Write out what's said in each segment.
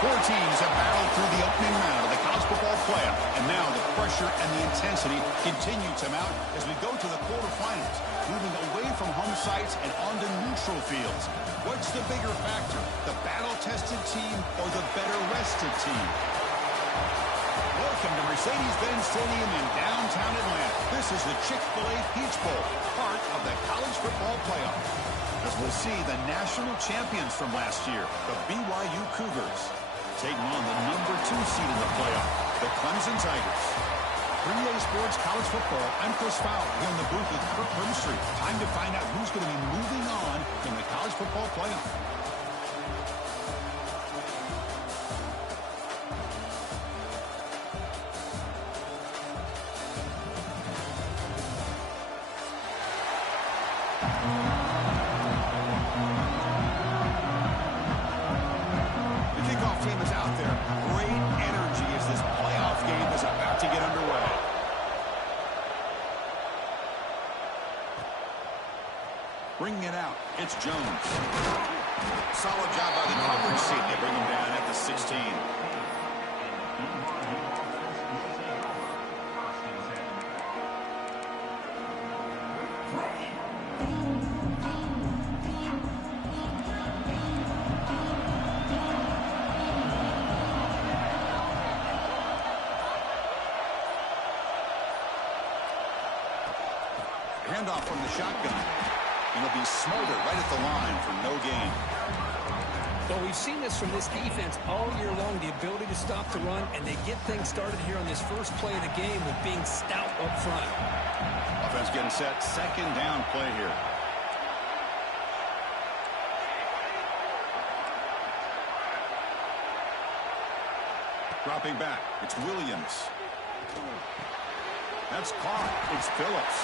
Four teams have battled through the opening round of the college football playoff, and now the pressure and the intensity continue to mount as we go to the quarterfinals, moving away from home sites and onto neutral fields. What's the bigger factor, the battle-tested team or the better-rested team? Welcome to Mercedes-Benz Stadium in downtown Atlanta. This is the Chick-fil-A Peach Bowl, part of the college football playoff. As we'll see the national champions from last year, the BYU Cougars, taking on the number 2 seed in the playoff, the Clemson Tigers. 3A Sports College Football, I'm Chris Fowler here in the booth with Kirk Brimstreet. Time to find out who's going to be moving on in the college football playoff. Bringing it out, it's Jones. Solid job by the coverage seat. They bring him down at the 16. Handoff from the shotgun. And he'll be smothered right at the line for no gain. Well, we've seen this from this defense all year long, the ability to stop the run, and they get things started here on this first play of the game with being stout up front. Offense getting set, second down play here. Dropping back, it's Williams. That's caught. It's Phillips.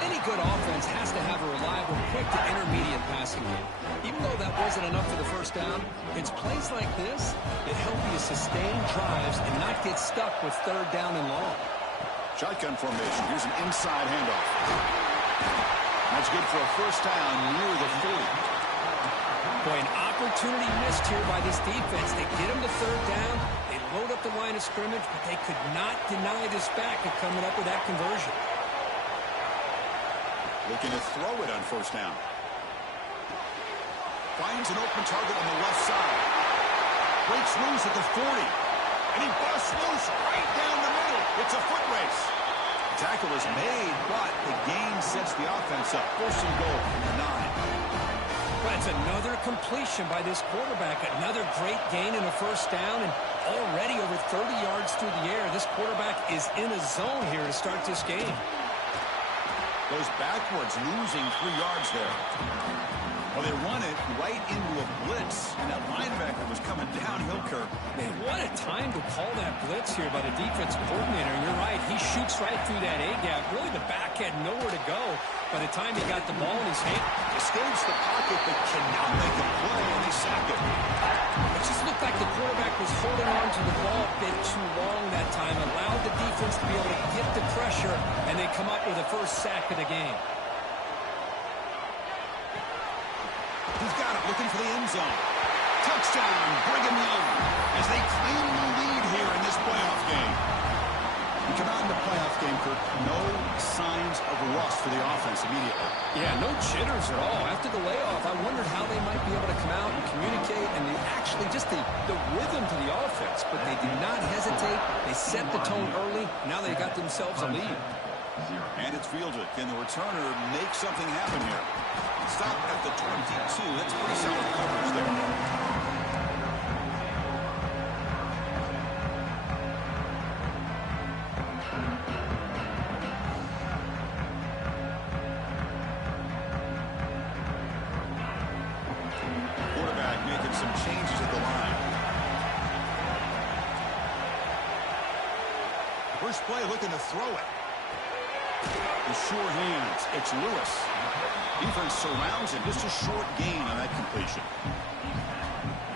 Any good offense has to have a reliable, quick to intermediate passing game. Even though that wasn't enough for the first down, it's plays like this that help you sustain drives and not get stuck with third down and long. Shotgun formation. Here's an inside handoff. That's good for a first down near the 40. Boy, an opportunity missed here by this defense. They get him to third down. They load up the line of scrimmage, but they could not deny this back of coming up with that conversion. Looking to throw it on first down. Finds an open target on the left side. Breaks loose at the 40. And he busts loose right down the middle. It's a foot race. The tackle is made, but the gain sets the offense up. First and goal from the 9. That's another completion by this quarterback. Another great gain in a first down, and already over 30 yards through the air. This quarterback is in a zone here to start this game. Goes backwards, losing 3 yards there. Well, they run it right into a blitz, and that linebacker was coming downhill, Kirk. Man, what a time to call that blitz here by the defense coordinator. You're right. He shoots right through that A-gap. Really, the back had nowhere to go by the time he got the ball in his hand. Escapes the pocket, but cannot make a play, and they sack it. It just looked like the quarterback was holding on to the ball a bit too long that time, allowed the defense to be able to get the pressure, and they come up with the first sack of the game. He's got it, looking for the end zone. Touchdown, Brigham Young, as they claim the lead here in this playoff game. We come out in the playoff game, Kirk, no signs of rust for the offense immediately. Yeah, no jitters at all. After the layoff, I wondered how they might be able to come out and communicate and actually just the rhythm to the offense. But they did not hesitate. They set the tone early. Now they got themselves a lead. And it's fielded. Can the returner make something happen here? Stop at the 22. That's pretty solid coverage there. Some changes at the line. First play looking to throw it. The sure hands. It's Lewis. Defense surrounds him. Just a short gain on that completion.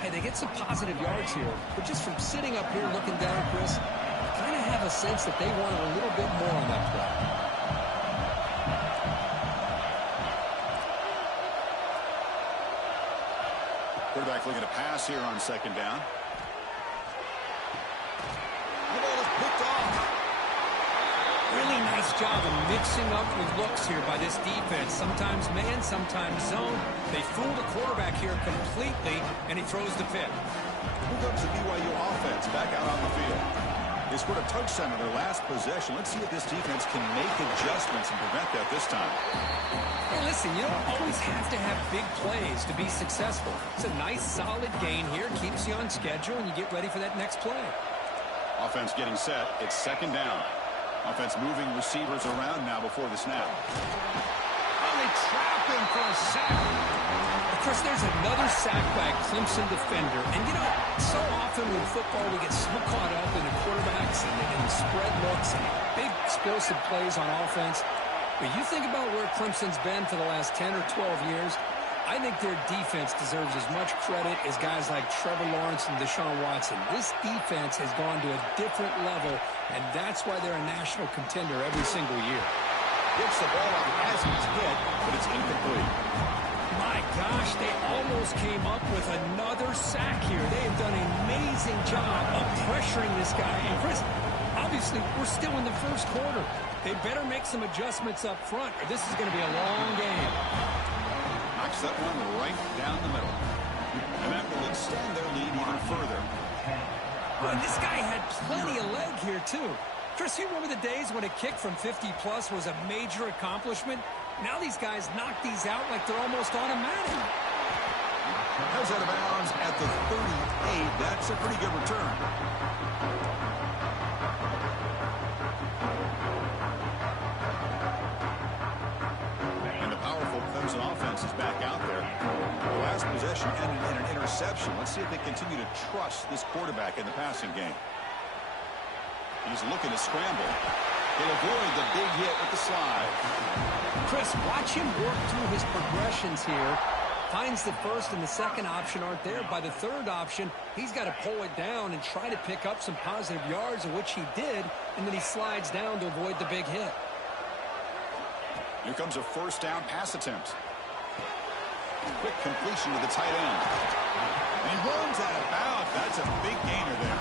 Hey, they get some positive yards here. But just from sitting up here looking down, Chris, I kind of have a sense that they wanted a little bit more on that play. Quarterback looking to pass here on second down. The ball is picked off. Really nice job of mixing up with looks here by this defense. Sometimes man, sometimes zone. They fool the quarterback here completely, and he throws the pick. Here comes the BYU offense back out on the field. They scored a touchdown on their last possession. Let's see if this defense can make adjustments and prevent that this time. Hey, listen, you don't always have to have big plays to be successful. It's a nice, solid gain here. Keeps you on schedule, and you get ready for that next play. Offense getting set. It's second down. Offense moving receivers around now before the snap. Oh, they trap him for a sack. Of course, there's another sack by a Clemson defender. And, you know, so often in football we get so caught up in the quarterbacks and the spread looks and big explosive plays on offense. But you think about where Clemson's been for the last 10 or 12 years, I think their defense deserves as much credit as guys like Trevor Lawrence and Deshaun Watson. This defense has gone to a different level, and that's why they're a national contender every single year. Gets the ball out as he's hit, but it's incomplete. My gosh, they almost came up with another sack here. They have done an amazing job of pressuring this guy. And Chris, obviously, we're still in the first quarter. They better make some adjustments up front, or this is going to be a long game. Knocks that one right down the middle. And that will extend their lead even further. Well, this guy had plenty of leg here, too. Chris, you remember the days when a kick from 50-plus was a major accomplishment? Now these guys knock these out like they're almost automatic. Comes out of bounds at the 38. That's a pretty good return. And the powerful Clemson offense is back out there. The last possession possession ended in an interception. Let's see if they continue to trust this quarterback in the passing game. He's looking to scramble. He'll avoid the big hit with the slide. Chris, watch him work through his progressions here. Finds the first and the second option aren't there. By the third option, he's got to pull it down and try to pick up some positive yards, of which he did, and then he slides down to avoid the big hit. Here comes a first down pass attempt. Quick completion to the tight end. And he runs out of bounds. That's a big gainer there.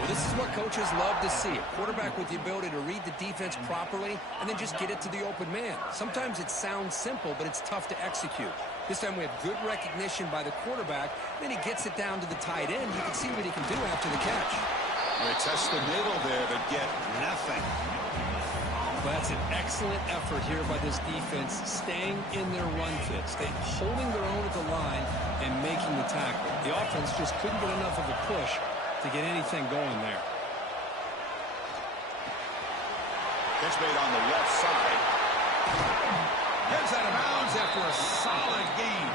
Well, this is what coaches love to see. A quarterback with the ability to read the defense properly and then just get it to the open man. Sometimes it sounds simple, but it's tough to execute. This time we have good recognition by the quarterback. Then he gets it down to the tight end. You can see what he can do after the catch. They test the middle there to get nothing. Well, that's an excellent effort here by this defense, staying in their run fit, holding their own at the line and making the tackle. The offense just couldn't get enough of a push to get anything going there. Catch made on the left side. Heads out of bounds after a solid gain.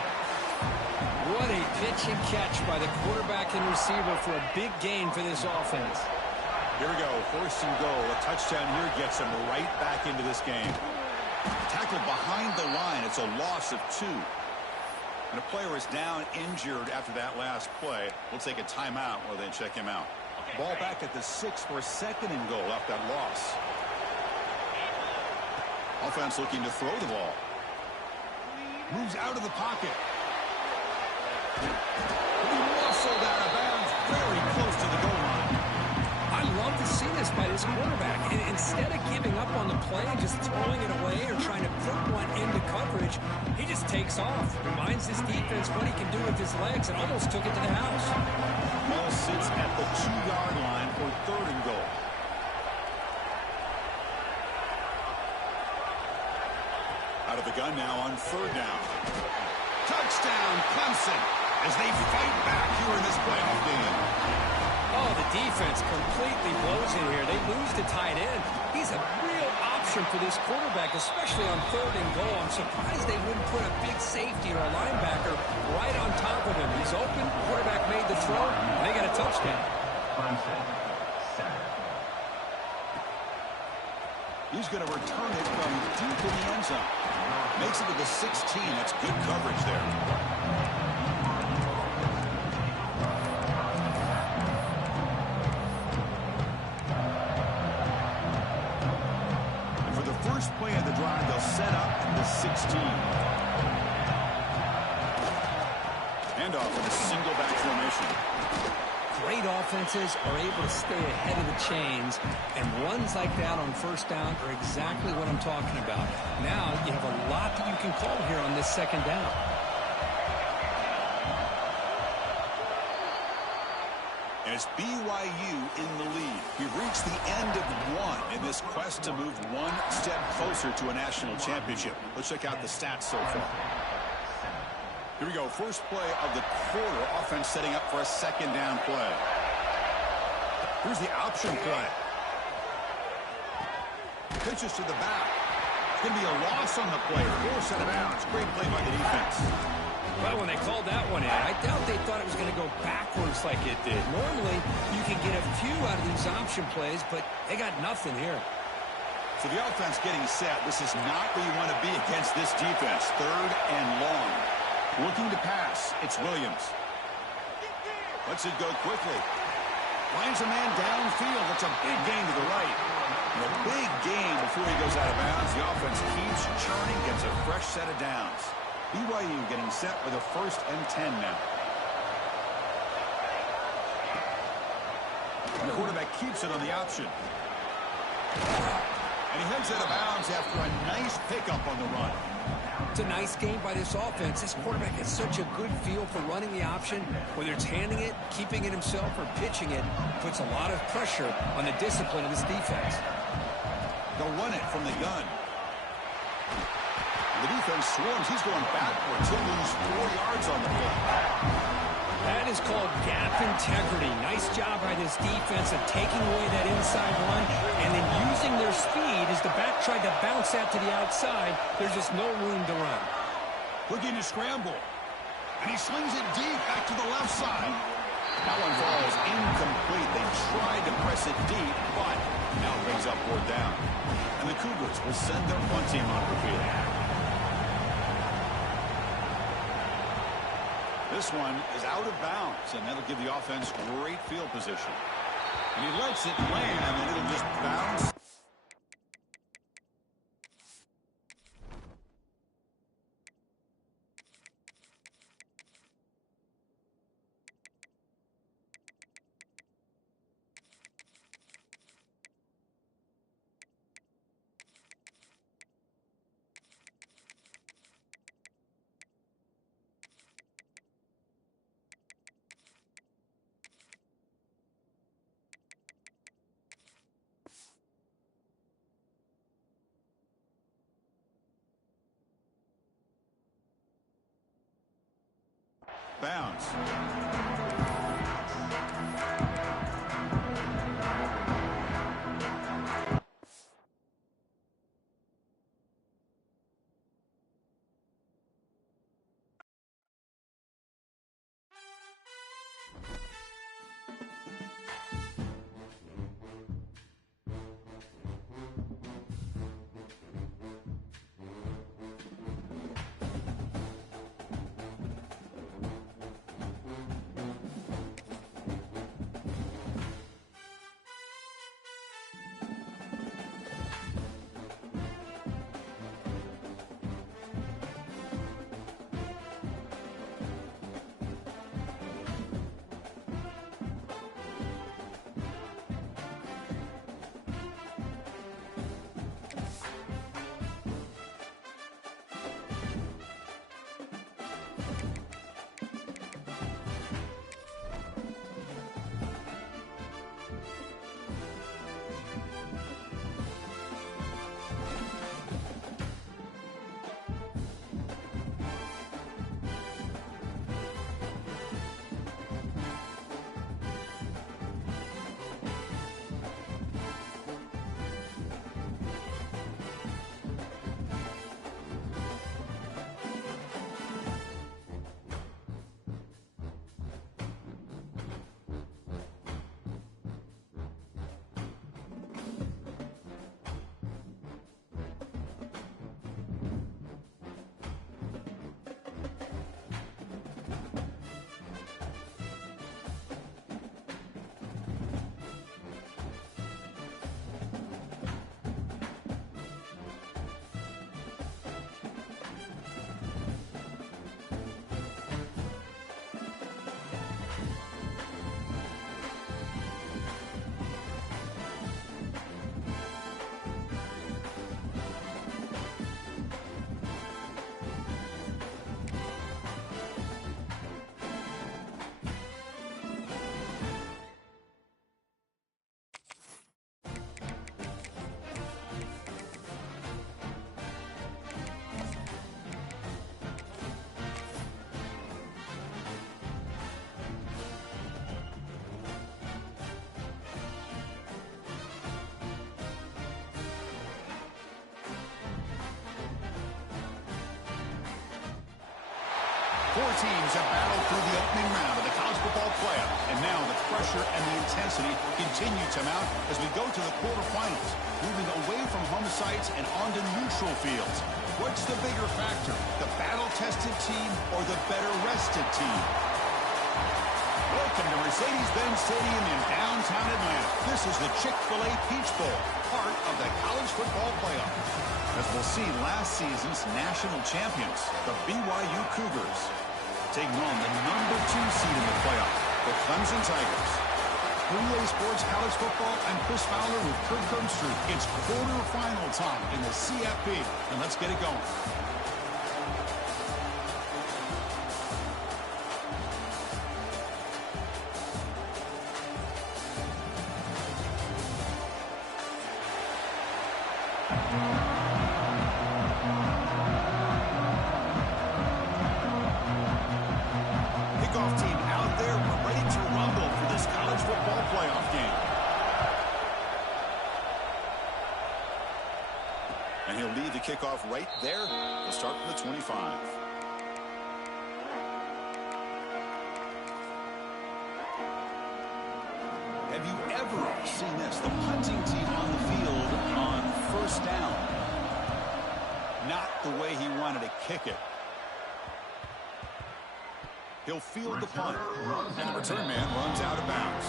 What a pitch and catch by the quarterback and receiver for a big gain for this offense. Here we go, first and goal. A touchdown here gets him right back into this game. Tackle behind the line. It's a loss of 2. And a player is down injured after that last play. We'll take a timeout while they check him out. Ball back at the 6 for a second and goal after that loss. Offense looking to throw the ball. Moves out of the pocket. He muscled out of bounds very close to the goal line. I love to see this by this quarterback. And instead of giving up on the play and just throwing it away or trying to put one into coverage, he just takes off. Reminds his defense what he can do with his legs and almost took it to the house. Ball sits at the 2-yard line for third and goal. Out of the gun now on third down. Touchdown, Clemson, as they fight back here in this playoff game. Oh, the defense completely blows it here. They lose the tight end. He's a real option for this quarterback, especially on third and goal. I'm surprised they wouldn't put a big safety or a linebacker right on top of him. He's open, quarterback made the throw, and they got a touchdown. He's going to return it from deep in the end zone. Makes it to the 16. That's good coverage there. First play of the drive, they'll set up at the 16. Handoff in a single back formation. Great offenses are able to stay ahead of the chains, and runs like that on first down are exactly what I'm talking about. Now you have a lot that you can call here on this second down. It's BYU in the lead. We've reached the end of one in this quest to move one step closer to a national championship. Let's check out the stats so far. Here we go. First play of the quarter. Offense setting up for a second down play. Here's the option play. Pitches to the back. It's going to be a loss on the play. Force out of bounds. Great play by the defense. Well, when they called that one in, I doubt they thought it was going to go backwards like it did. Normally, you can get a few out of these option plays, but they got nothing here. So the offense getting set. This is not where you want to be against this defense. Third and long. Looking to pass. It's Williams. Lets it go quickly. Finds a man downfield. That's a big gain to the right. And a big gain before he goes out of bounds. The offense keeps churning, gets a fresh set of downs. BYU getting set with a 1st and 10 now. And the quarterback keeps it on the option. And he heads out of bounds after a nice pickup on the run. It's a nice game by this offense. This quarterback has such a good feel for running the option. Whether it's handing it, keeping it himself, or pitching it, puts a lot of pressure on the discipline of this defense. They'll run it from the gun. The defense swarms. He's going backwards. He'll lose 4 yards on the play. That is called gap integrity. Nice job by this defense of taking away that inside run and then using their speed as the back tried to bounce that to the outside. There's just no room to run. Looking to scramble. And he slings it deep back to the left side. That one falls incomplete. They tried to press it deep, but now it brings up 4th down. And the Cougars will send their punt team on repeat. This one is out of bounds, and that'll give the offense great field position. And he lets it land, and it'll just bounce. Bounce. Four teams have battled through the opening round of the college football playoff, and now the pressure and the intensity continue to mount as we go to the quarterfinals, moving away from home sites and onto neutral fields. What's the bigger factor, the battle-tested team or the better-rested team? Welcome to Mercedes-Benz Stadium in downtown Atlanta. This is the Chick-fil-A Peach Bowl, part of the college football playoff. As we'll see last season's national champions, the BYU Cougars, taking on the number 2 seed in the playoff, the Clemson Tigers. For EA Sports College Football, I'm Chris Fowler with Kurt Cumstreet. It's quarterfinal time in the CFP, and let's get it going. Kickoff team out there. We're ready to rumble for this college football playoff game. And he'll lead the kickoff right there. We'll start from the 25. Have you ever seen this? The punting team on the field on first down. Not the way he wanted to kick it. He'll field the punt. And the return man runs out of bounds.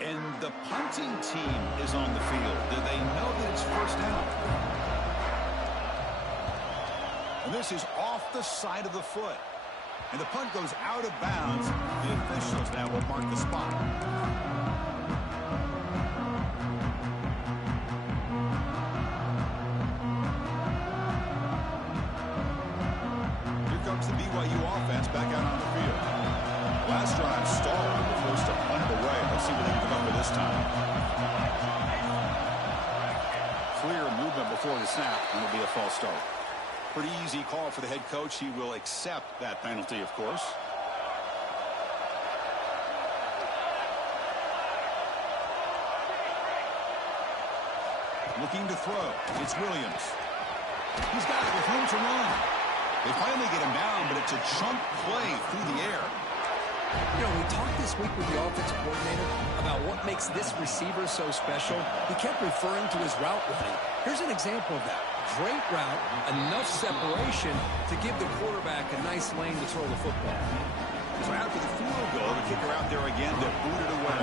And the punting team is on the field. Do they know that it's first down? And this is off the side of the foot. And the punt goes out of bounds. The officials now will mark the spot. Here comes the BYU offense back out on the field. Last drive stalled and was forced to punt it away. Let's see what they can come up with this time. Clear movement before the snap, and it'll be a false start. Pretty easy call for the head coach. He will accept that penalty, of course. Looking to throw. It's Williams. He's got it with room to run. They finally get him down, but it's a chunk play through the air. You know, we talked this week with the offensive coordinator about what makes this receiver so special. He kept referring to his route running. Here's an example of that. Great route, enough separation to give the quarterback a nice lane to throw the football. So after the field goal, the kicker out there again to boot it away.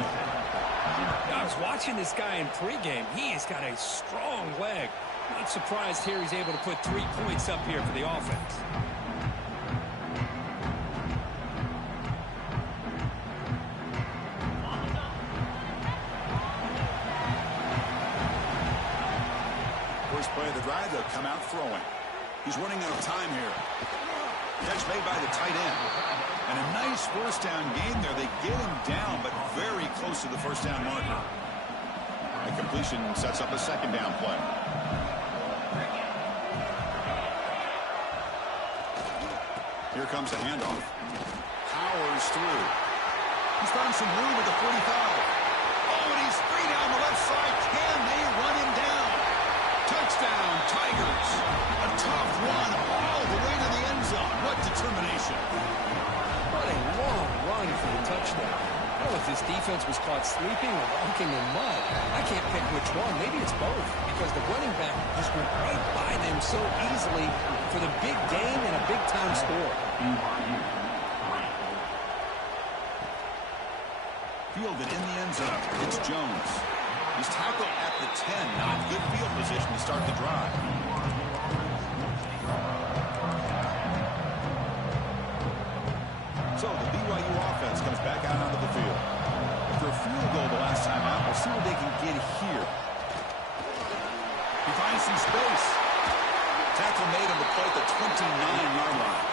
I was watching this guy in pregame. He has got a strong leg. Not surprised here he's able to put 3 points up here for the offense. Play of the drive, they'll come out throwing. He's running out of time here. Catch made by the tight end. And a nice first down game there. They get him down, but very close to the first down marker. A completion sets up a second down play. Here comes the handoff. Powers through. He's found some room at the 45. Oh, and he's free down the left side. Can they run him down? Touchdown, Tigers. A tough run all the way to the end zone. What determination. What a long run for the touchdown. I don't know if this defense was caught sleeping or walking in mud. I can't pick which one. Maybe it's both, because the running back just went right by them so easily for the big game and a big-time score. Fielded in the end zone. It's Jones. He's tackled at the 10. Not good field position to start the drive. So the BYU offense comes back out onto the field. After a field goal the last time out, we'll see what they can get here. He finds some space. Tackle made on the play at the 29-yard line.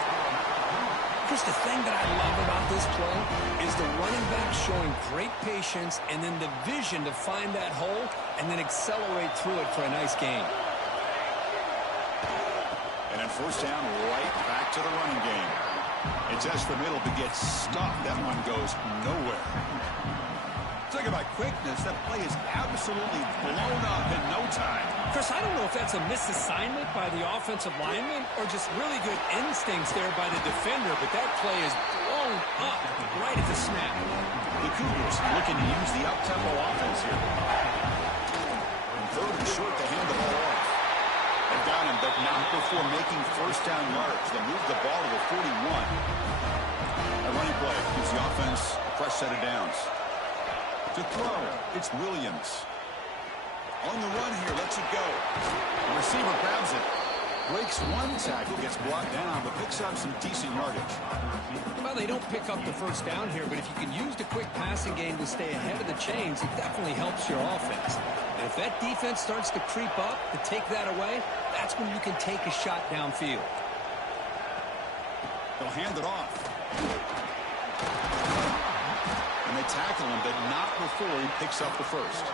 Chris, the thing that I love about this play is the running back showing great patience and then the vision to find that hole and then accelerate through it for a nice gain. And then first down, right back to the running game. It's Ezra Middle to get stuffed. That one goes nowhere. Talk about quickness. That play is absolutely blown up in no time. Chris, I don't know if that's a misassignment by the offensive lineman or just really good instincts there by the defender, but that play is blown up right at the snap. The Cougars looking to use the up-tempo offense here. Third and short to hand the ball off. They've got him, but not before making first down yards. They move the ball to the 41. A running play gives the offense a fresh set of downs. To throw, it's Williams. On the run here, lets it go. The receiver grabs it. Breaks one tackle, gets brought down, but picks up some decent yardage. Well, they don't pick up the first down here, but if you can use the quick passing game to stay ahead of the chains, it definitely helps your offense. And if that defense starts to creep up to take that away, that's when you can take a shot downfield. They'll hand it off. And they tackle him, but not before he picks up the first.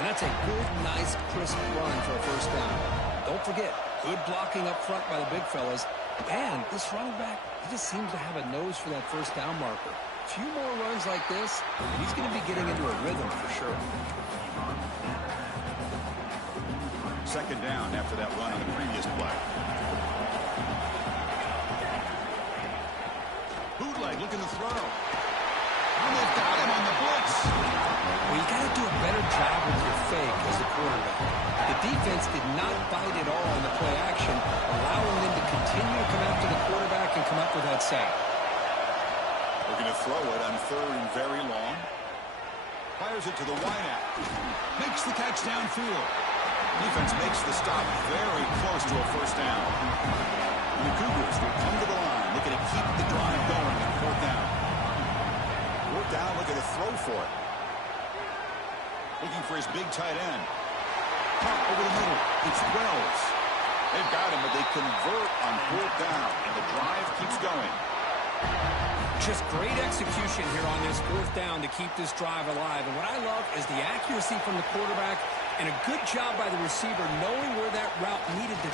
And that's a good, nice, crisp run for a first down. Don't forget, good blocking up front by the big fellas. And this running back, he just seems to have a nose for that first down marker. A few more runs like this, and he's going to be getting into a rhythm for sure. Second down after that run on the previous play. Bootleg looking to throw. And they've got him on the blitz. Well, you got to do a better job with your fake as a quarterback. The defense did not bite at all on the play action, allowing them to continue to come after the quarterback and come up with that sack. They're going to throw it on third and very long. Fires it to the wideout. Makes the catch downfield. Defense makes the stop very close to a first down. And the Cougars will come to the line, looking to keep the drive going on fourth down. Fourth down, looking to throw for it. Looking for his big tight end. Pop over the middle. It's Wells. They've got him, but they convert on fourth down, and the drive keeps going. Just great execution here on this fourth down to keep this drive alive. And what I love is the accuracy from the quarterback and a good job by the receiver knowing where that route needed to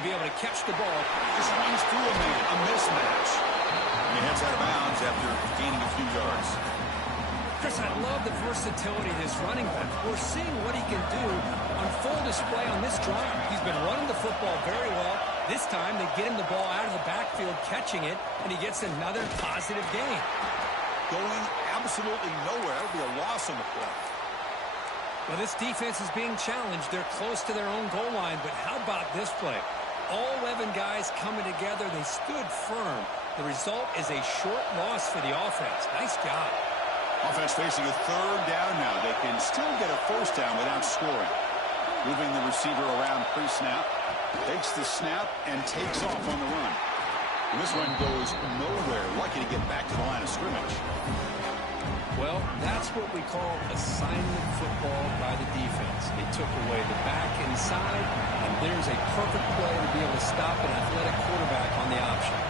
be able to catch the ball. Just runs through a man, a mismatch. And he heads out of bounds after gaining a few yards. Chris, I love the versatility of this running back. We're seeing what he can do on full display on this drive. He's been running the football very well. This time, they get him the ball out of the backfield, catching it, and he gets another positive gain. Going absolutely nowhere. That would be a loss on the play. Well, this defense is being challenged. They're close to their own goal line, but how about this play? All 11 guys coming together. They stood firm. The result is a short loss for the offense. Nice job. Offense facing a third down now. They can still get a first down without scoring. Moving the receiver around pre-snap. Takes the snap and takes off on the run. And this one goes nowhere. Lucky to get back to the line of scrimmage. Well, that's what we call assignment football by the defense. They took away the back inside, and there's a perfect play to be able to stop an athletic quarterback on the option.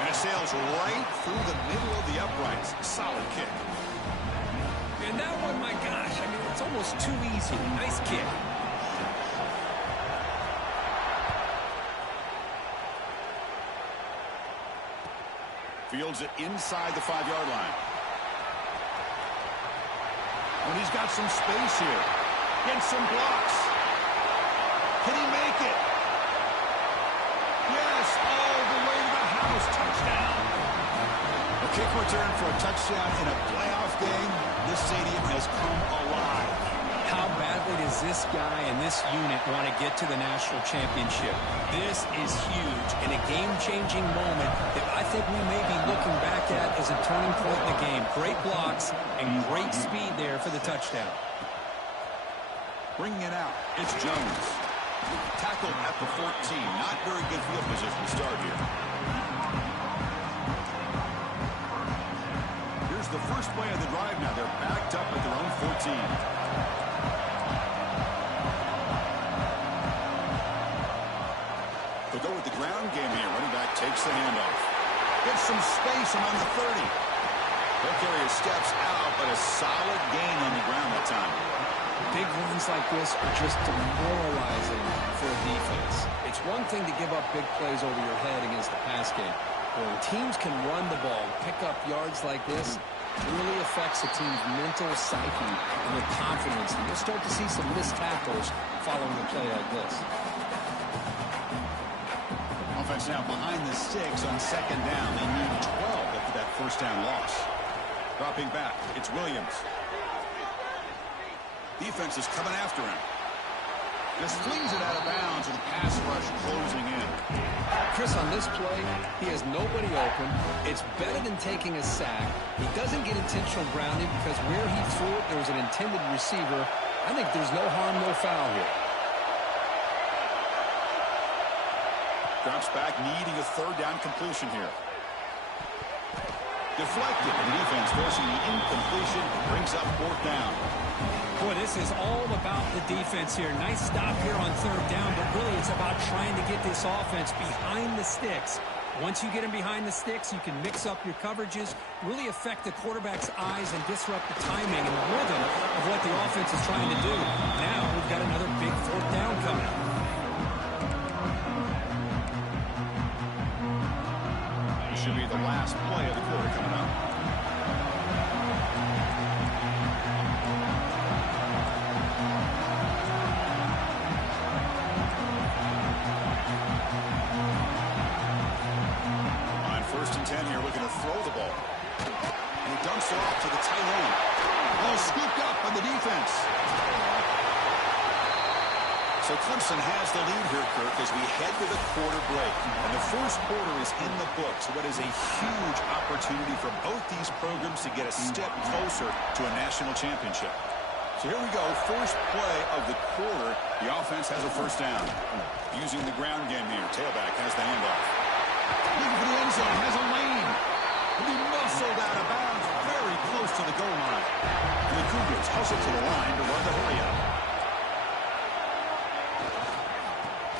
And it sails right through the middle of the uprights. Solid kick. And that one, my gosh, I mean, it's almost too easy. Nice kick. Fields it inside the 5-yard line. And he's got some space here. Gets some blocks. Can he make it? Yes, all the way to the house. Touchdown. A kick return for a touchdown in a playoff game. This stadium has come alive. How badly does this guy and this unit want to get to the national championship? This is huge and a game-changing moment that I think we may be looking back at as a turning point in the game. Great blocks and great speed there for the touchdown. Bringing it out, it's Jones. Tackled at the 14. Not very good field position to start here. Here's the first play of the drive now. They're backed up at their own 14. They'll go with the ground game here. Running back takes the handoff. Gets some space around the 30. They'll carry his steps out, but a solid gain on the ground that time. Big runs like this are just demoralizing for a defense. It's one thing to give up big plays over your head against the pass game. But when teams can run the ball, pick up yards like this, it really affects a team's mental psyche and their confidence. And you'll start to see some missed tackles following a play like this. Offense now behind the sticks on second down. They need 12 after that first down loss. Dropping back, it's Williams. Defense is coming after him. Just flings it out of bounds with the pass rush closing in. Chris, on this play, he has nobody open. It's better than taking a sack. He doesn't get intentional grounding because where he threw it, there was an intended receiver. I think there's no harm, no foul here. Drops back, needing a third down completion here. Deflected, and the defense forcing the incompletion, brings up fourth down. Boy, this is all about the defense here. Nice stop here on third down, but really it's about trying to get this offense behind the sticks. Once you get him behind the sticks, you can mix up your coverages, really affect the quarterback's eyes and disrupt the timing and the rhythm of what the offense is trying to do. Now we've got another big fourth down coming up. This should be the last play of the quarter coming up. First and 10 here, looking to throw the ball. And he dumps it off to the tight end. Ball scooped up on the defense. So Clemson has the lead here, Kirk, as we head to the quarter break. And the first quarter is in the books. What is a huge opportunity for both these programs to get a step closer to a national championship. So here we go, first play of the quarter. The offense has a first down. Using the ground game here. Tailback has the handoff. Looking for the end zone, has a lane. He'll be muscled out of bounds, very close to the goal line. And the Cougars hustle to the line to run the hurry up.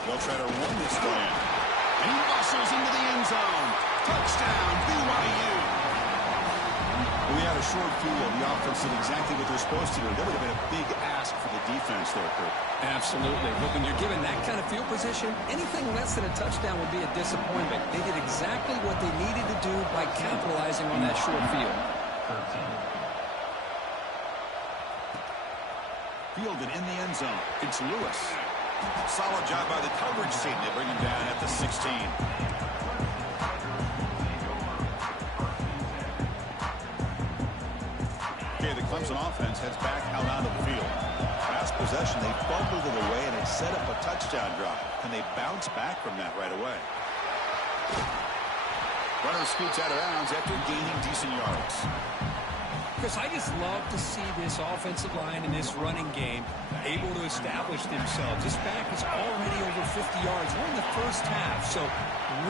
They'll try to run this play in. And he muscles into the end zone. Touchdown, BYU. We had a short field. The offense did exactly what they're supposed to do. That would have been a big ask for the defense there, Kurt. Absolutely. Look, when you're given that kind of field position, anything less than a touchdown would be a disappointment. They did exactly what they needed to do by capitalizing on that short field. Fielded in the end zone. It's Lewis. Solid job by the coverage team. They bring him down at the 16. Okay, the Clemson offense heads back out onto the field. Last possession, they fumbled it away, and it set up a touchdown drop. And they bounce back from that right away. Runner scoots out of bounds after gaining decent yards. Chris, I just love to see this offensive line in this running game able to establish themselves. This back is already over 50 yards. We're in the first half, so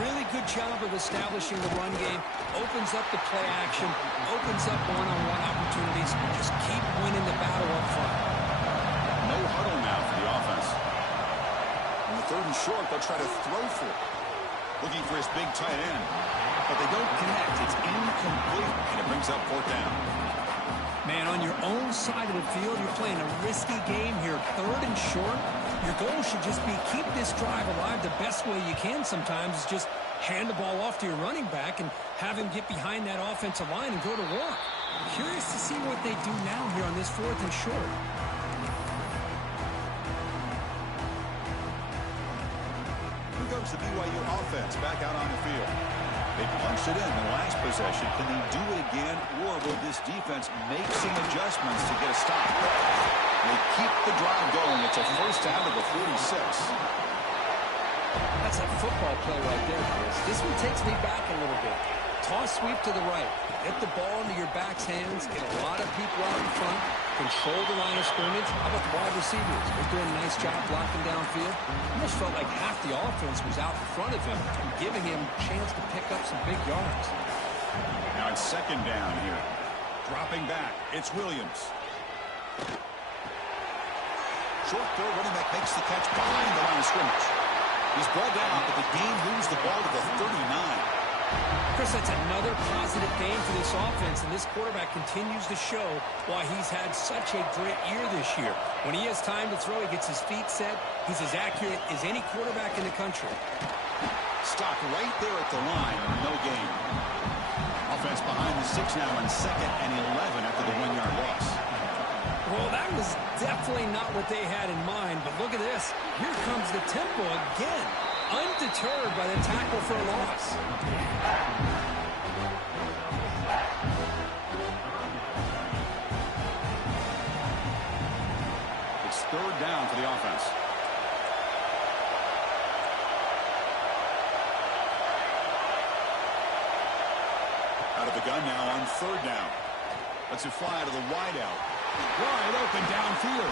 really good job of establishing the run game. Opens up the play action, opens up one-on-one opportunities. Just keep winning the battle up front. No huddle now for the offense. On the third and short, they'll try to throw for it. Looking for his big tight end. But they don't connect. It's incomplete, and it brings up fourth down. Man, on your own side of the field, you're playing a risky game here. Third and short, your goal should just be keep this drive alive the best way you can sometimes is just hand the ball off to your running back and have him get behind that offensive line and go to work. Curious to see what they do now here on this fourth and short. Here comes the BYU offense back out on the field. They punched it in the last possession. Can they do it again, or will this defense make some adjustments to get a stop? They keep the drive going. It's a first down to the 46. That's a football play right there, Chris. This one takes me back a little bit. Toss sweep to the right. Get the ball into your back's hands. Get a lot of people out in front. Control the line of scrimmage. How about the wide receivers? They're doing a nice job blocking downfield. Almost felt like half the offense was out in front of him and giving him a chance to pick up some big yards. Now it's second down here. Dropping back. It's Williams. Short throw, running back makes the catch behind the line of scrimmage. He's brought down, but the game moves the ball to the 39. Chris, that's another positive game for this offense, and this quarterback continues to show why he's had such a great year this year. When he has time to throw, he gets his feet set. He's as accurate as any quarterback in the country. Stopped right there at the line, no gain. Offense behind the 6 now on 2nd and 11 after the 1-yard loss. Well, that was definitely not what they had in mind, but look at this. Here comes the tempo again. Undeterred by the tackle for a loss. Out of the gun now on third down. Lets it fly to the wideout. Wide open downfield.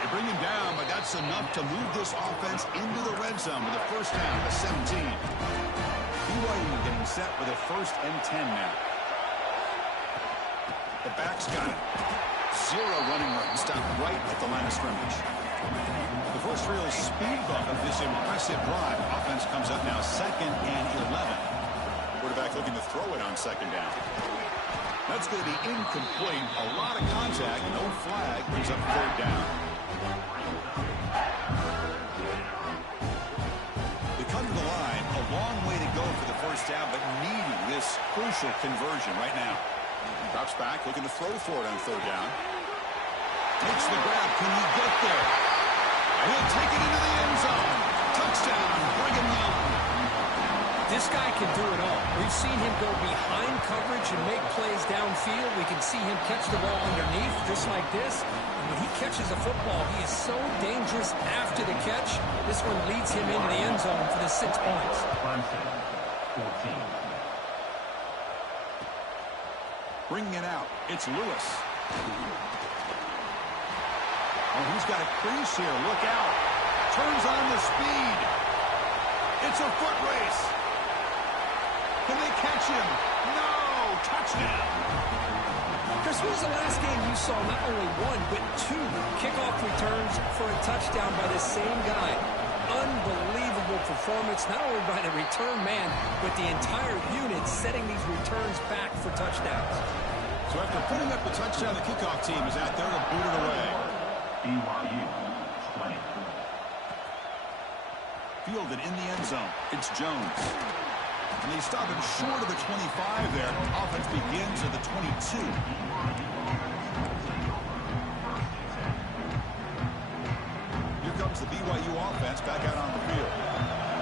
They bring him down, but that's enough to move this offense into the red zone with a first down at the 17. BYU getting set with a 1st and 10 now. The back's got it. 0 running room. Stopped right at the line of scrimmage. The first real speed bump of this impressive drive. Offense comes up now 2nd and 11. Quarterback looking to throw it on 2nd down. That's going to be incomplete. A lot of contact. No flag. Brings up 3rd down. They come to the line. A long way to go for the first down, but needing this crucial conversion right now. Drops back, looking to throw for it on 3rd down. Takes the grab. Can he get there? And he'll take it into the end zone. Touchdown, Brigham Young. This guy can do it all. We've seen him go behind coverage and make plays downfield. We can see him catch the ball underneath just like this. And when he catches a football, he is so dangerous after the catch. This one leads him into the end zone for the 6 points. Clemson, 14. Bringing it out. It's Lewis. Oh, he's got a crease here. Look out. Turns on the speed. It's a foot race. Can they catch him? No. Touchdown. Chris, when was the last game you saw not only 1, but 2 kickoff returns for a touchdown by the same guy? Unbelievable performance, not only by the return man, but the entire unit setting these returns back for touchdowns. So after putting up the touchdown, the kickoff team is out there to boot it away. BYU, 20. Fielded in the end zone. It's Jones. And they stop him short of the 25 there. Offense begins at the 22. Here comes the BYU offense back out on the field.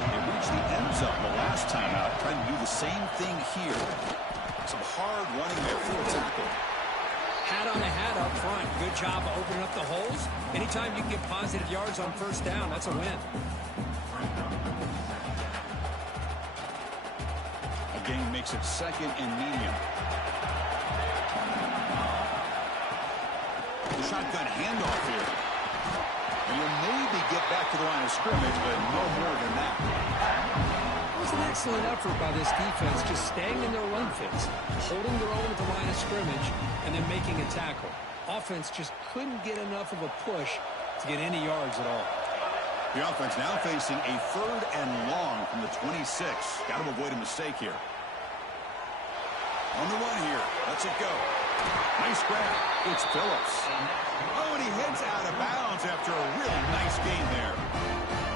They reached the end zone the last time out, trying to do the same thing here. Some hard running there for a tackle. Hat on a hat up front. Good job of opening up the holes. Anytime you can get positive yards on first down, that's a win. A gain makes it 2nd and medium. The shotgun handoff here. And he'll maybe get back to the line of scrimmage, but no more than that. It was an excellent effort by this defense, just staying in their run fits, holding their own at the line of scrimmage, and then making a tackle. Offense just couldn't get enough of a push to get any yards at all. The offense now facing a 3rd and long from the 26. Got to avoid a mistake here. On the run here. Let's it go. Nice grab. It's Phillips. Oh, and he heads out of bounds after a really nice gain there.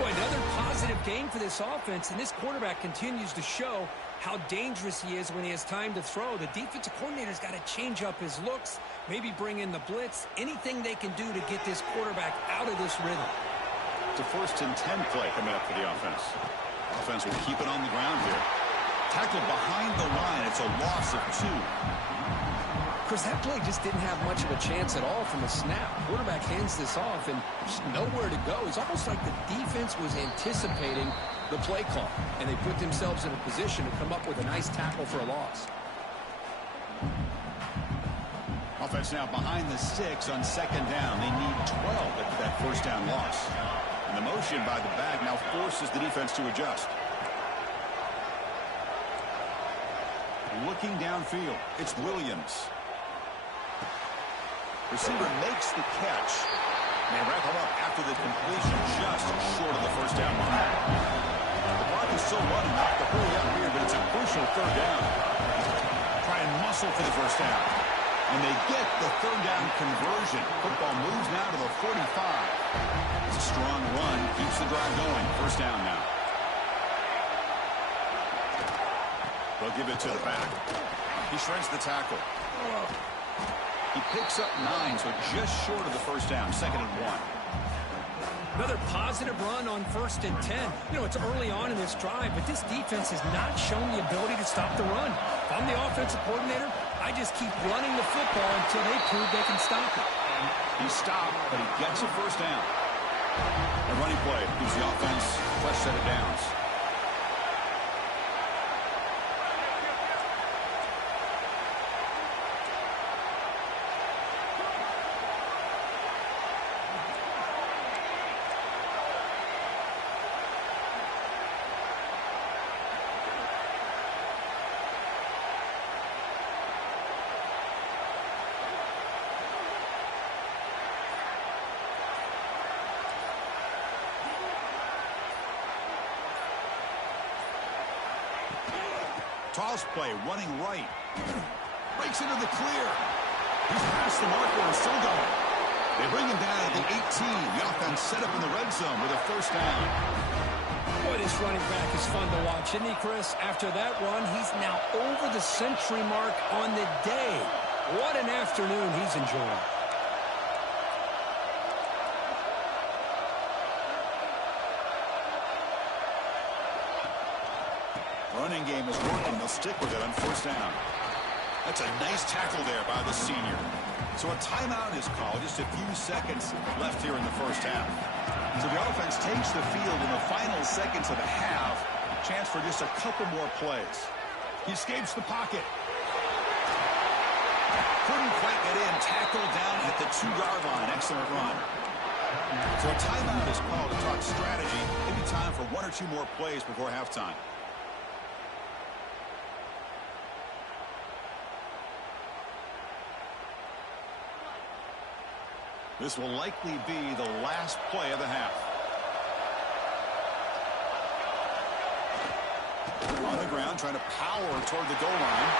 Boy, another positive game for this offense, and this quarterback continues to show how dangerous he is when he has time to throw. The defensive coordinator's got to change up his looks, maybe bring in the blitz, anything they can do to get this quarterback out of this rhythm. It's a 1st and 10 play coming up for the offense. Offense will keep it on the ground here. Tackled behind the line. It's a loss of 2. Chris, that play just didn't have much of a chance at all from the snap. Quarterback hands this off and just nowhere to go. It's almost like the defense was anticipating the play call, and they put themselves in a position to come up with a nice tackle for a loss. Offense now behind the 6 on 2nd down. They need 12 at that first down loss. And the motion by the back now forces the defense to adjust. Looking downfield, it's Williams. Receiver makes the catch. They wrap him up after the completion just short of the first down line. The clock is still running, not to hurry up here, but it's a crucial 3rd down. Try and muscle for the first down. And they get the 3rd down conversion. Football moves now to the 45. It's a strong run, keeps the drive going. First down now. They'll give it to the back. He shreds the tackle. He picks up 9, so just short of the first down. 2nd and 1. Another positive run on 1st and 10. You know, it's early on in this drive, but this defense has not shown the ability to stop the run. If I'm the offensive coordinator, I just keep running the football until they prove they can stop it. He stopped, but he gets a first down. A running play gives the offense a fresh set of downs. Cross play, running right. Breaks into the clear. He's past the marker and still going. They bring him down at the 18. The offense set up in the red zone with a first down. Boy, this running back is fun to watch, isn't he, Chris? After that run, he's now over the century mark on the day. What an afternoon he's enjoying. Running game is working. They'll stick with it on first down. That's a nice tackle there by the senior. So a timeout is called. Just a few seconds left here in the first half. So the offense takes the field in the final seconds of the half. Chance for just a couple more plays. He escapes the pocket. Couldn't quite get in. Tackled down at the 2-yard line. Excellent run. So a timeout is called to talk strategy. Maybe time for 1 or 2 more plays before halftime. This will likely be the last play of the half. On the ground, trying to power toward the goal line.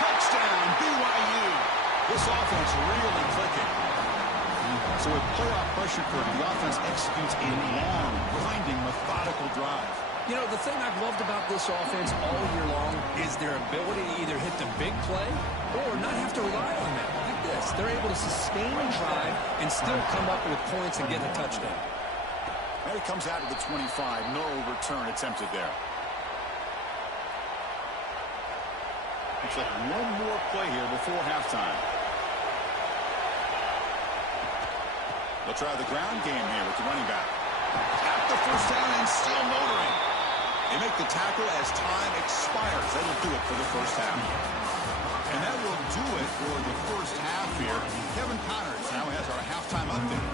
Touchdown, BYU. This offense really clicking. So with playoff pressure curve, the offense executes a long, grinding, methodical drive. You know, the thing I've loved about this offense all year long is their ability to either hit the big play or not have to rely on that. Like this. They're able to sustain a drive and still come up with points and get a touchdown. And it comes out of the 25. No return attempted there. Looks like one more play here before halftime. They'll try the ground game here with the running back. At the first down and still motoring. They make the tackle as time expires. That'll do it for the first half. And that will do it for the first half here. Kevin Connors now has our halftime update.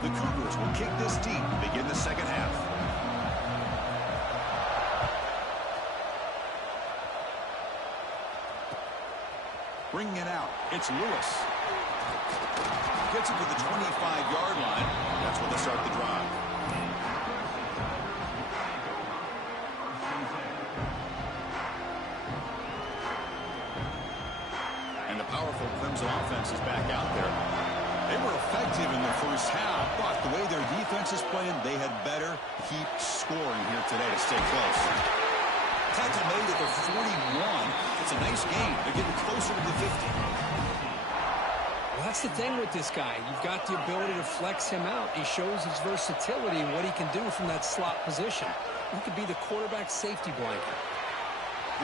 The Cougars will kick this deep to begin the second half. Bringing it out, it's Lewis. Gets it to the 25-yard line. That's when they start the drive. And the powerful Clemson offense is back out there. They were effective in the first half, but the way their defense is playing, they had better keep scoring here today to stay close. Tackle made at the 41. It's a nice game. They're getting closer to the 50. Well, that's the thing with this guy. You've got the ability to flex him out. He shows his versatility and what he can do from that slot position. He could be the quarterback safety blanket.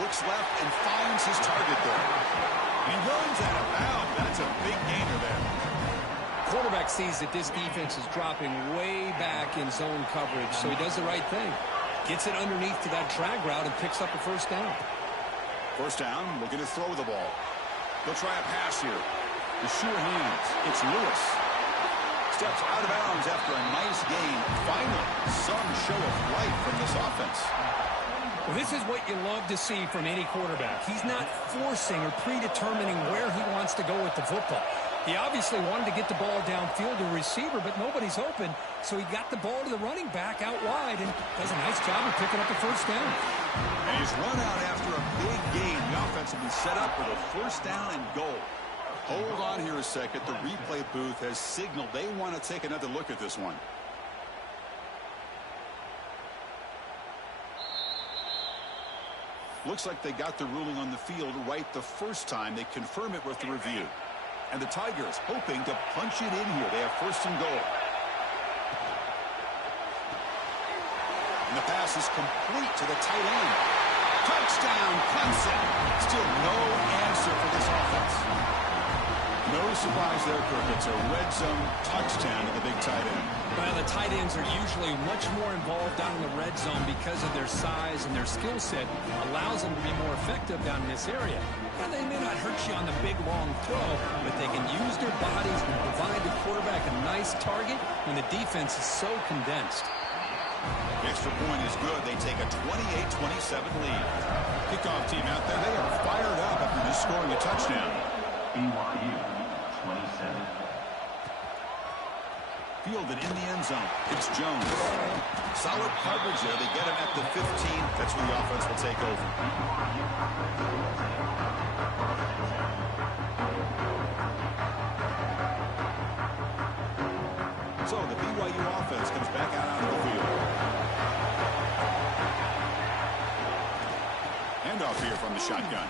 Looks left and finds his target there. He runs out of bounds. That's a big gainer there. Quarterback sees that this defense is dropping way back in zone coverage, so he does the right thing. Gets it underneath to that drag route and picks up a first down. First down, looking to throw the ball. They'll try a pass here. The sure hands. It's Lewis. Steps out of bounds after a nice gain. Finally, some show of life from this offense. Well, this is what you love to see from any quarterback. He's not forcing or predetermining where he wants to go with the football. He obviously wanted to get the ball downfield to a receiver, but nobody's open, so he got the ball to the running back out wide and does a nice job of picking up the first down. And he's run out after a big gain. The offense will be set up with a first down and goal. Hold on here a second. The replay booth has signaled they want to take another look at this one. Looks like they got the ruling on the field right the first time. They confirm it with the review. And the Tigers hoping to punch it in here. They have first and goal. And the pass is complete to the tight end. Touchdown, Clemson. Still no answer for this offense. No surprise there, Kirk. It's a red zone touchdown to the big tight end. Well, the tight ends are usually much more involved down in the red zone because of their size and their skill set. Allows them to be more effective down in this area. And they may not hurt you on the big, long throw, but they can use their bodies and provide the quarterback a nice target when the defense is so condensed. The extra point is good. They take a 28-27 lead. Kickoff team out there. They are fired up after just scoring a touchdown. BYU 27. fielded in the end zone. It's Jones. Solid coverage there. They get him at the 15. That's where the offense will take over. So the BYU offense comes back out onto the field. Handoff here from the shotgun.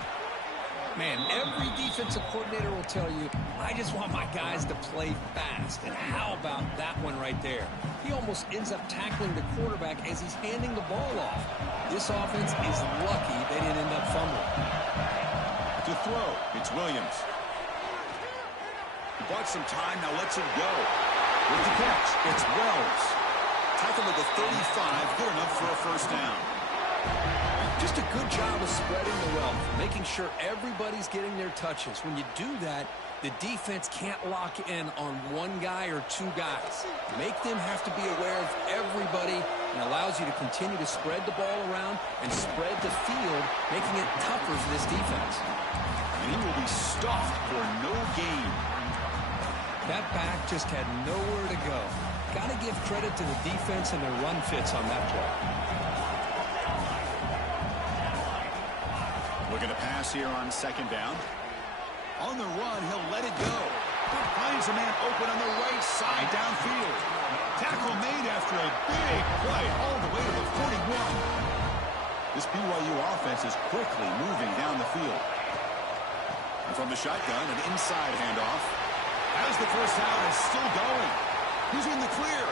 Man, every defensive coordinator will tell you, I just want my guys to play fast. And how about that one right there? He almost ends up tackling the quarterback as he's handing the ball off. This offense is lucky they didn't end up fumbling. To throw, it's Williams. He bought some time, now lets it go. With the catch, it's Wells. Tackled at the 35, good enough for a first down. Just a good job of spreading the wealth, making sure everybody's getting their touches. When you do that, the defense can't lock in on one guy or two guys. Make them have to be aware of everybody and allows you to continue to spread the ball around and spread the field, making it tougher for this defense. And he will be stopped for no gain. That back just had nowhere to go. Got to give credit to the defense and their run fits on that play. Looking to pass here on second down. On the run, he'll let it go. Finds a man open on the right side downfield. Tackle made after a big play all the way to the 41. This BYU offense is quickly moving down the field. And from the shotgun, an inside handoff. As the first down is still going. Who's in the clear?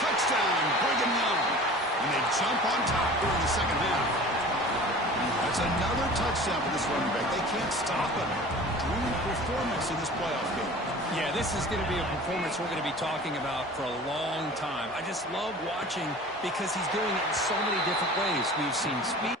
Touchdown, Brigham Young. And they jump on top during the second half. That's another touchdown for this running back. They can't stop him. Dream performance in this playoff game. Yeah, this is going to be a performance we're going to be talking about for a long time. I just love watching because he's doing it in so many different ways. We've seen speed.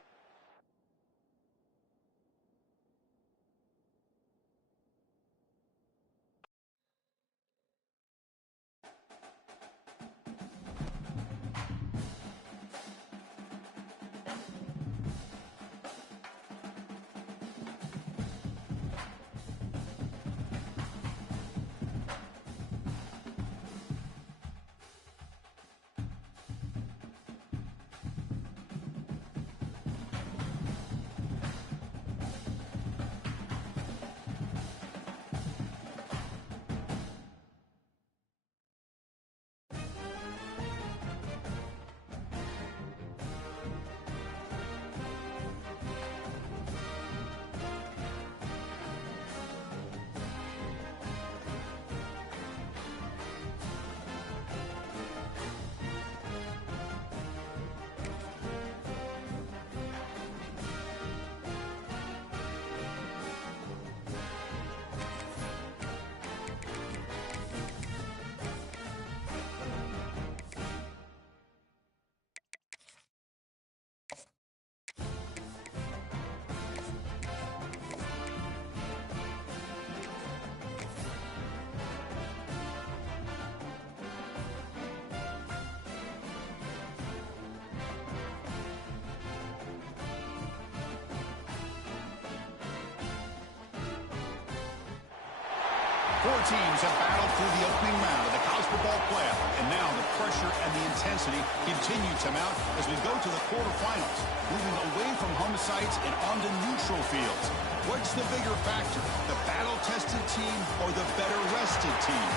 Four teams have battled through the opening round of the college football playoff, and now the pressure and the intensity continue to mount as we go to the quarterfinals, moving away from home sites and onto neutral fields. What's the bigger factor, the battle-tested team or the better-rested team?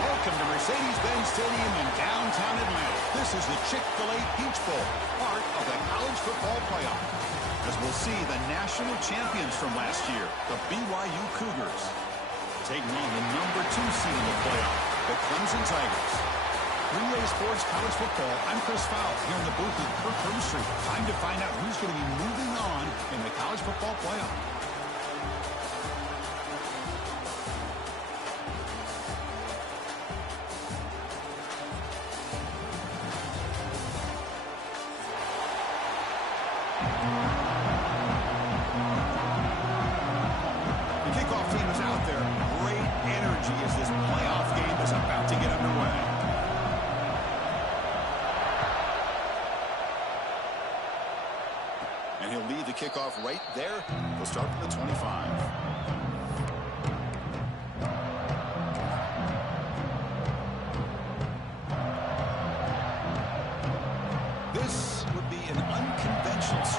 Welcome to Mercedes-Benz Stadium in downtown Atlanta. This is the Chick-fil-A Peach Bowl, part of the college football playoff, as we'll see the national champions from last year, the BYU Cougars, taking on the number 2 seed in the playoff, the Clemson Tigers. Relay Sports College Football, I'm Chris Fowle here in the booth with Kirk Herbstreit. Time to find out who's going to be moving on in the college football playoff. Kickoff right there. We'll start from the 25.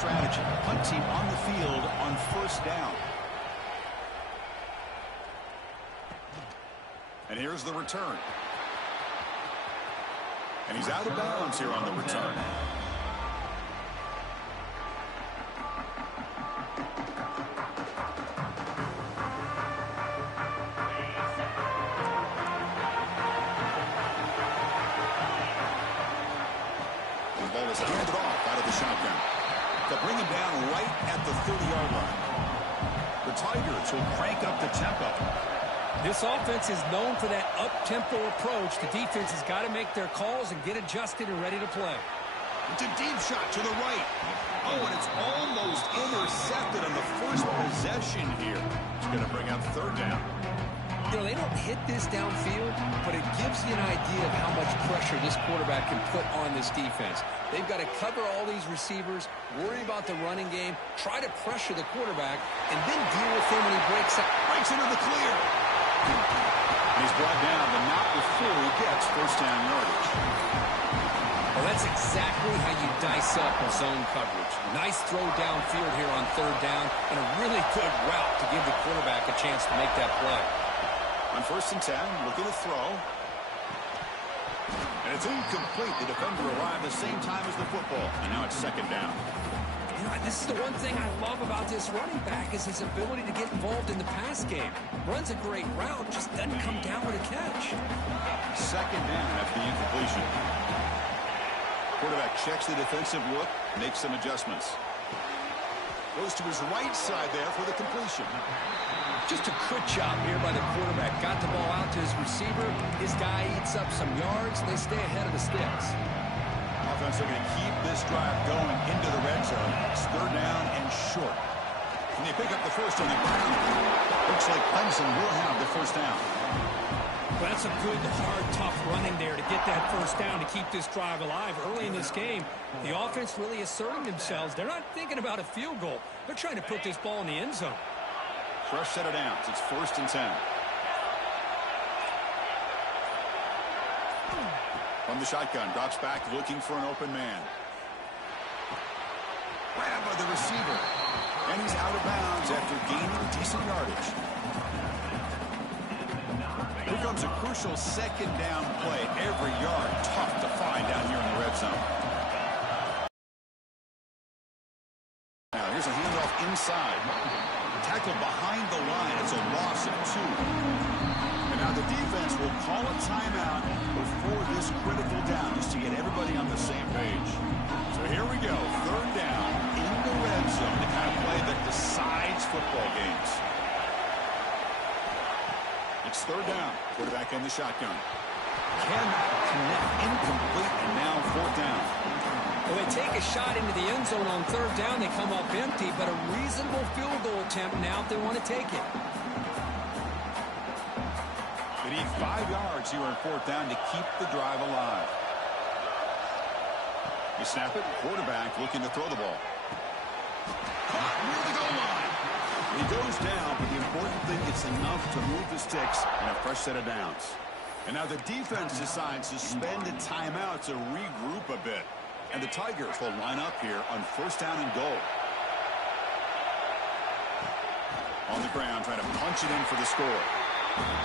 strategy. Punt team on the field on first down. And here's the return. And he's out of bounds here on the return. The ball is handed off out of the shotgun. They'll bring him down right at the 30-yard line. The Tigers will crank up the tempo. This offense is known for that up-tempo approach. The defense has got to make their calls and get adjusted and ready to play. It's a deep shot to the right. Oh, and it's almost intercepted on the first possession here. It's going to bring up third down. You know, they don't hit this downfield, but it gives you an idea of how much pressure this quarterback can put on this defense. They've got to cover all these receivers, worry about the running game, try to pressure the quarterback, and then deal with him when he breaks out. Breaks into the clear. And he's brought down, but not before he gets first down yardage. Well, that's exactly how you dice up a zone coverage. Nice throw downfield here on third down, and a really good route to give the quarterback a chance to make that play. On first and 10, looking to throw. And it's incomplete. The defender arrived the same time as the football. And now it's second down. You know, this is the one thing I love about this running back is his ability to get involved in the pass game. Runs a great route, just doesn't come down with a catch. Second down after the incompletion. Quarterback checks the defensive look, makes some adjustments. Goes to his right side there for the completion. Just a quick job here by the quarterback. Got the ball out to his receiver. His guy eats up some yards. They stay ahead of the sticks. Offense are going to keep this drive going into the red zone. It's third down and short. And they pick up the first on the ground. Looks like Clemson will have the first down. Well, that's a good, hard, tough running there to get that first down to keep this drive alive. Early in this game, the offense really asserting themselves. They're not thinking about a field goal. They're trying to put this ball in the end zone. Fresh set of downs. It's first and 10. From the shotgun, drops back looking for an open man. Grabbed by the receiver. And he's out of bounds after gaining decent yardage. Here comes a crucial second down play. Every yard tough to find down here in the red zone. Now here's a handoff inside. Tackled behind the line. It's a loss of 2. And now the defense will call a timeout before this critical down just to get everybody on the same page. So here we go. Third down in the red zone. The kind of play that decides football games. It's third down. Quarterback in the shotgun. Cannot connect. Incomplete. And now fourth down. Well, they take a shot into the end zone on third down. They come up empty, but a reasonable field goal attempt now if they want to take it. They need 5 yards here on fourth down to keep the drive alive. You snap it. Quarterback looking to throw the ball. Caught near the goal line. He goes down, but the important thing is enough to move the sticks and a fresh set of downs. And now the defense decides to spend a timeout to regroup a bit. And the Tigers will line up here on first down and goal. On the ground, trying to punch it in for the score.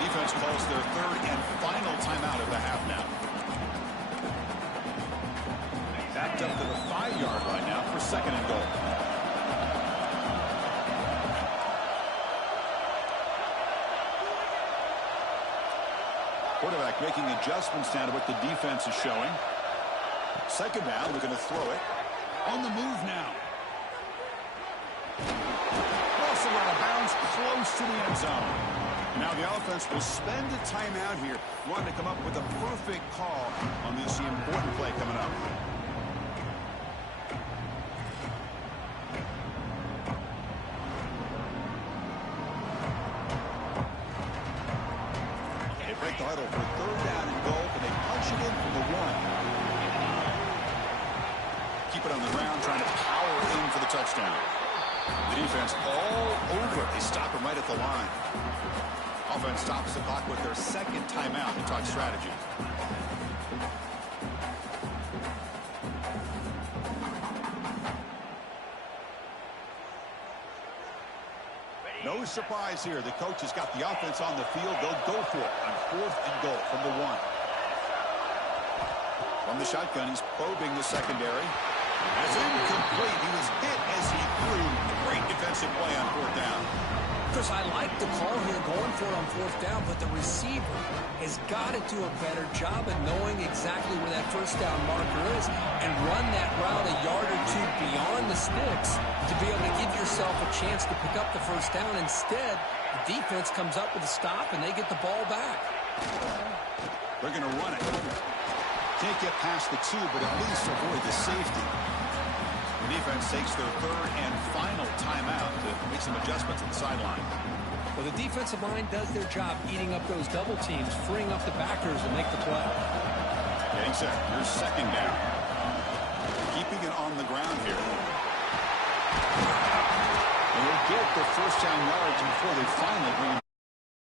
Defense calls their third and final timeout of the half now. Backed up to the 5-yard line now for second and goal. Quarterback making adjustments down to what the defense is showing. Second down, they're going to throw it. On the move now. Also out of bounds, close to the end zone. Now the offense will spend a timeout here, wanting to come up with a perfect call on this important play coming up. They break the huddle for third down and goal, and they punch it in from the 1. Keep it on the ground, trying to power in for the touchdown. The defense all over. They stop him right at the line. Offense stops the clock with their second timeout to talk strategy. No surprise here. The coach has got the offense on the field. They'll go for it on 4th and goal from the 1. From the shotgun, he's probing the secondary. It's incomplete. He was hit as he threw. Great defensive play on 4th down. Chris, I like the call here going for it on 4th down, but the receiver has got to do a better job of knowing exactly where that 1st down marker is and run that route a yard or 2 beyond the sticks to be able to give yourself a chance to pick up the 1st down. Instead, the defense comes up with a stop and they get the ball back. They're going to run it. Can't get past the 2, but at least avoid the safety. The defense takes their 3rd and final timeout to make some adjustments on the sideline. Well, the defensive line does their job eating up those double teams, freeing up the backers to make the play. Getting set. Here's 2nd down. Keeping it on the ground here. And they'll get the 1st down yards before they finally bring him.